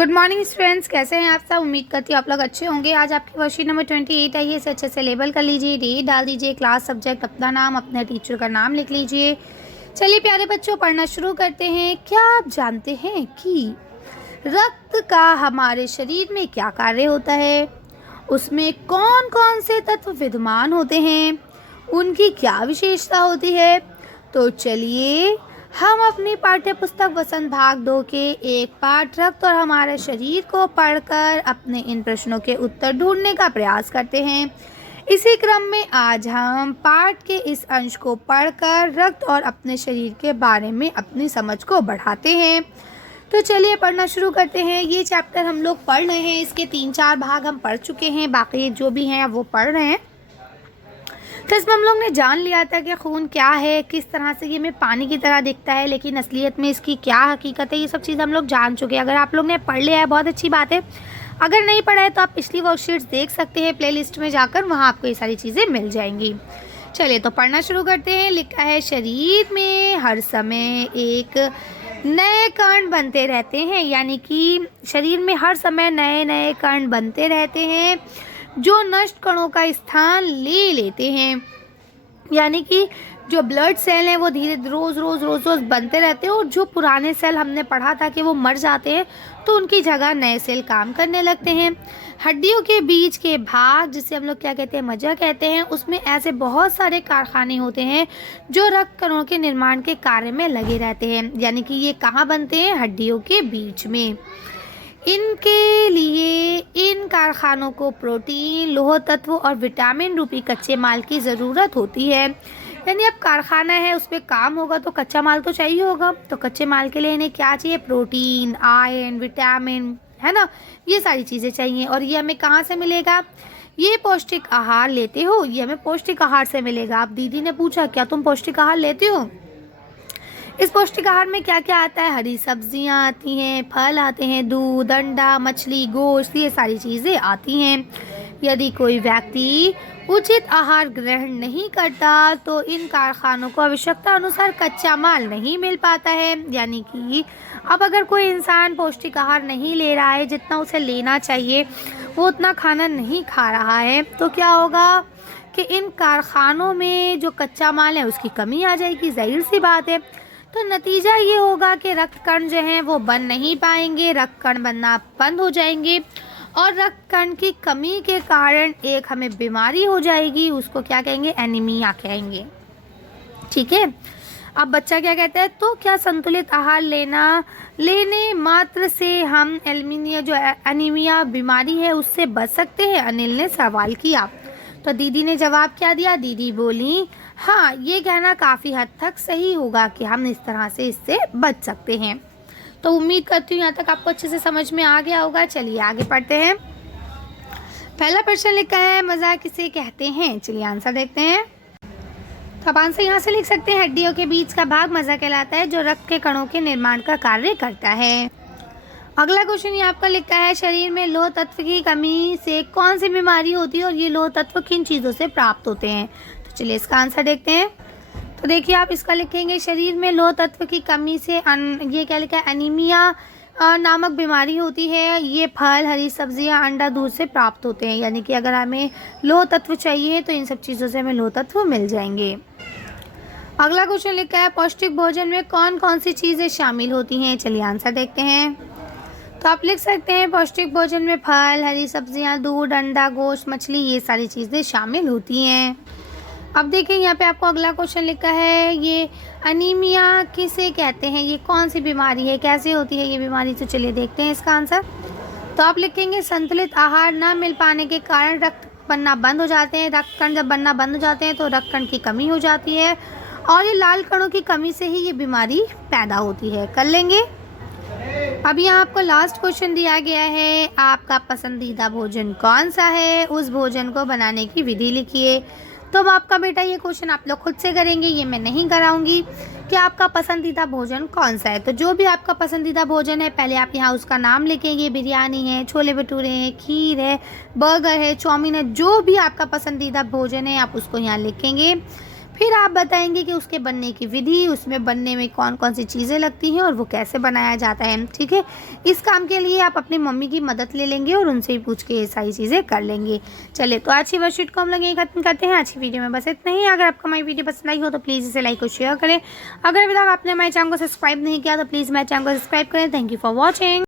Good morning students, कैसे हैं आप सब। उम्मीद करती हूँ आप लोग अच्छे होंगे। आज आपकी वर्कशीट नंबर 28 आई है, इसे अच्छे से लेबल कर लीजिए, डेट डाल दीजिए, क्लास, सब्जेक्ट, अपना नाम, अपने टीचर का नाम लिख लीजिए। चलिए प्यारे बच्चों, पढ़ना शुरू करते हैं। क्या आप जानते हैं कि रक्त का हमारे शरीर में क्या कार्य होता है, उसमें कौन कौन से तत्व विद्यमान होते हैं, उनकी क्या विशेषता होती है। तो चलिए हम अपनी पाठ्य पुस्तक वसंत भाग 2 के एक पाठ रक्त और हमारे शरीर को पढ़कर अपने इन प्रश्नों के उत्तर ढूंढने का प्रयास करते हैं। इसी क्रम में आज हम पाठ के इस अंश को पढ़कर रक्त और अपने शरीर के बारे में अपनी समझ को बढ़ाते हैं। तो चलिए पढ़ना शुरू करते हैं। ये चैप्टर हम लोग पढ़ रहे हैं, इसके 3-4 भाग हम पढ़ चुके हैं, बाकी जो भी हैं वो पढ़ रहे हैं। तो इसमें हम लोग ने जान लिया था कि खून क्या है, किस तरह से ये में पानी की तरह दिखता है, लेकिन असलियत में इसकी क्या हकीकत है, ये सब चीज़ हम लोग जान चुके हैं। अगर आप लोग ने पढ़ लिया है बहुत अच्छी बात है, अगर नहीं पढ़ा है तो आप पिछली वर्कशीट्स देख सकते हैं प्लेलिस्ट में जाकर, वहाँ आपको ये सारी चीज़ें मिल जाएंगी। चलिए तो पढ़ना शुरू करते हैं। लिखा है, शरीर में हर समय एक नए कण बनते रहते हैं, यानी कि शरीर में हर समय नए नए कण बनते रहते हैं जो नष्ट कणों का स्थान ले लेते हैं। यानी कि जो ब्लड सेल हैं वो धीरे रोज रोज बनते रहते हैं, और जो पुराने सेल हमने पढ़ा था कि वो मर जाते हैं तो उनकी जगह नए सेल काम करने लगते हैं। हड्डियों के बीच के भाग, जिसे हम लोग क्या कहते हैं, मज्जा कहते हैं, उसमें ऐसे बहुत सारे कारखाने होते हैं जो रक्त कणों के निर्माण के कार्य में लगे रहते हैं। यानी कि ये कहाँ बनते हैं, हड्डियों के बीच में। इनके लिए इन कारखानों को प्रोटीन, लोह तत्व और विटामिन रूपी कच्चे माल की ज़रूरत होती है। यानी अब कारखाना है, उस पर काम होगा तो कच्चा माल तो चाहिए होगा, तो कच्चे माल के लिए इन्हें क्या चाहिए, प्रोटीन, आयरन, विटामिन, है ना, ये सारी चीज़ें चाहिए। और ये हमें कहाँ से मिलेगा, ये पौष्टिक आहार लेते हो, ये हमें पौष्टिक आहार से मिलेगा। अब दीदी ने पूछा क्या तुम पौष्टिक आहार लेते हो। इस पौष्टिक आहार में क्या क्या आता है, हरी सब्जियां आती हैं, फल आते हैं, दूध, अंडा, मछली, गोश्त, ये सारी चीज़ें आती हैं। यदि कोई व्यक्ति उचित आहार ग्रहण नहीं करता तो इन कारखानों को आवश्यकता अनुसार कच्चा माल नहीं मिल पाता है। यानी कि अब अगर कोई इंसान पौष्टिक आहार नहीं ले रहा है, जितना उसे लेना चाहिए वो उतना खाना नहीं खा रहा है, तो क्या होगा कि इन कारखानों में जो कच्चा माल है उसकी कमी आ जाएगी, जाहिर सी बात है। तो नतीजा ये होगा कि रक्त कण जो हैं वो बन नहीं पाएंगे, रक्त कण बनना बंद हो जाएंगे, और रक्त कण की कमी के कारण एक हमें बीमारी हो जाएगी, उसको क्या कहेंगे, एनीमिया कहेंगे। ठीक है। अब बच्चा क्या कहता है, तो क्या संतुलित आहार लेने मात्र से हम एनीमिया बीमारी है उससे बच सकते हैं, अनिल ने सवाल किया। तो दीदी ने जवाब क्या दिया, दीदी बोली हाँ, ये कहना काफ़ी हद तक सही होगा कि हम इस तरह से इससे बच सकते हैं। तो उम्मीद करती हूँ यहाँ तक आपको अच्छे से समझ में आ गया होगा। चलिए आगे पढ़ते हैं। पहला प्रश्न लिखा है, मज़ा किसे कहते हैं। चलिए आंसर देखते हैं। तो आप आंसर यहाँ से लिख सकते हैं, हड्डियों के बीच का भाग मज़ा कहलाता है जो रक्त के कणों के निर्माण का कार्य करता है। अगला क्वेश्चन ये आपका लिखा है, शरीर में लोह तत्व की कमी से कौन सी बीमारी होती है और ये लोह तत्व किन चीज़ों से प्राप्त होते हैं। तो चलिए इसका आंसर देखते हैं। तो देखिए आप इसका लिखेंगे, शरीर में लोह तत्व की कमी से ये क्या लिखा है, एनीमिया नामक बीमारी होती है। ये फल, हरी सब्जियां, अंडा, दूध से प्राप्त होते हैं। यानी कि अगर हमें लोह तत्व चाहिए तो इन सब चीज़ों से हमें लोह तत्व मिल जाएंगे। अगला क्वेश्चन लिखा है, पौष्टिक भोजन में कौन कौन सी चीज़ें शामिल होती हैं। चलिए आंसर देखते हैं। तो आप लिख सकते हैं, पौष्टिक भोजन में फल, हरी सब्जियां, दूध, अंडा, गोश्त, मछली, ये सारी चीज़ें शामिल होती हैं। अब देखिए यहाँ पे आपको अगला क्वेश्चन लिखा है, ये अनीमिया किसे कहते हैं, ये कौन सी बीमारी है, कैसे होती है ये बीमारी। तो चलिए देखते हैं इसका आंसर। तो आप लिखेंगे, संतुलित आहार न मिल पाने के कारण रक्त बनना बंद हो जाते हैं। रक्त कण जब बनना बंद हो जाते हैं तो रक्त कण की कमी हो जाती है, और ये लाल कणों की कमी से ही ये बीमारी पैदा होती है। कर लेंगे। अब यहाँ आपको लास्ट क्वेश्चन दिया गया है, आपका पसंदीदा भोजन कौन सा है, उस भोजन को बनाने की विधि लिखिए। तो अब आपका बेटा ये क्वेश्चन आप लोग खुद से करेंगे, ये मैं नहीं कराऊंगी कि आपका पसंदीदा भोजन कौन सा है। तो जो भी आपका पसंदीदा भोजन है, पहले आप यहाँ उसका नाम लिखेंगे। बिरयानी है, छोले भटूरे हैं, खीर है, बर्गर है, चाउमीन है, जो भी आपका पसंदीदा भोजन है आप उसको यहाँ लिखेंगे। फिर आप बताएंगे कि उसके बनने की विधि, उसमें बनने में कौन कौन सी चीज़ें लगती हैं और वो कैसे बनाया जाता है। ठीक है, इस काम के लिए आप अपनी मम्मी की मदद ले लेंगे और उनसे ही पूछ के ये सारी चीज़ें कर लेंगे। चलिए, तो आज की वर्कशीट को हम लोग यहीं खत्म करते हैं। आज की वीडियो में बस इतना ही। अगर आपको हमारी वीडियो पसंद आई हो तो प्लीज़ इसे लाइक और शेयर करें। अगर अभी तक आपने हमारे चैनल को सब्सक्राइब नहीं किया तो प्लीज़ हमारे चैनल को सब्सक्राइब करें। Thank you for watching.